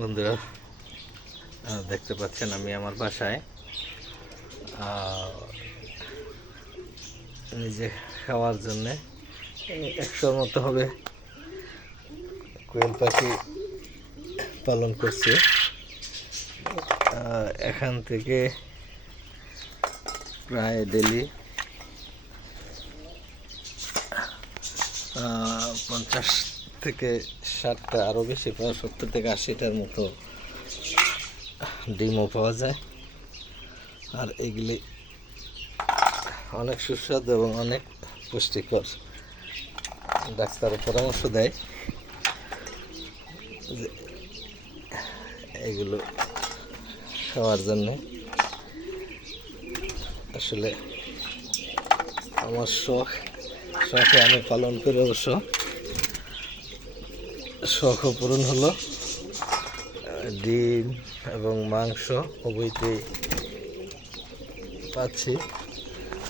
বন্ধুরা, দেখতে পাচ্ছেন আমি আমার বাসায় নিজে খাওয়ার জন্যে 100-র মতো হবে কোয়েল পাখি পালন করছি। এখান থেকে প্রায় ডেলি 50 থেকে 60টা, আরও বেশি, প্রায় 70 থেকে 80টার মতো ডিমও পাওয়া যায়। আর এগুলি অনেক সুস্বাদু এবং অনেক পুষ্টিকর। ডাক্তার পরামর্শ দেয় যে এগুলো খাওয়ার জন্য। আসলে আমার শখে আমি পালন করে, অবশ্য শখও পূরণ হলো। ডিম এবং মাংস উভয়তেই পাচ্ছি,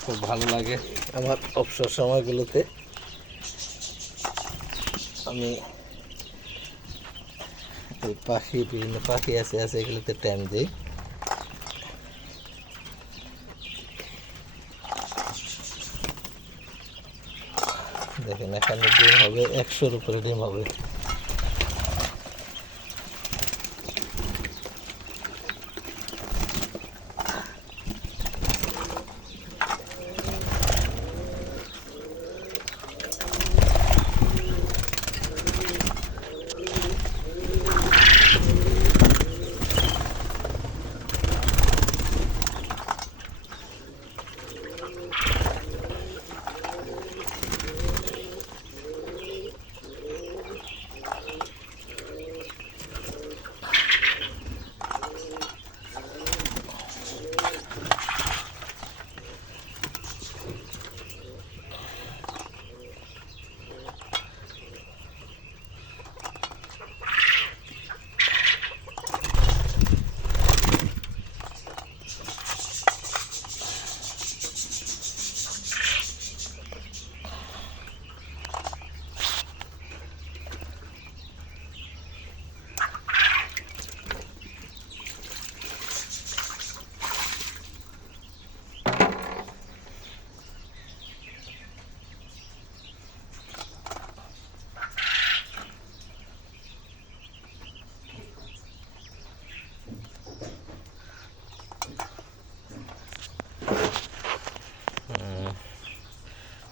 খুব ভালো লাগে। আমার অবসর সময়গুলোতে আমি এই বিভিন্ন পাখি আছে এগুলোতে টাইম দিই। দেখেন, এখানে ডিম হবে 100-র উপরে ডিম হবে।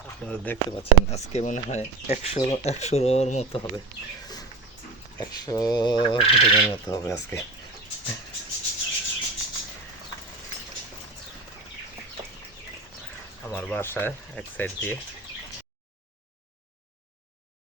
আপনারা দেখতে পাচ্ছেন, আজকে মনে হয় 100-র মতো হবে, 100 ডিমের মতো হবে আজকে। আমার বাসায় এক সাইড দিয়ে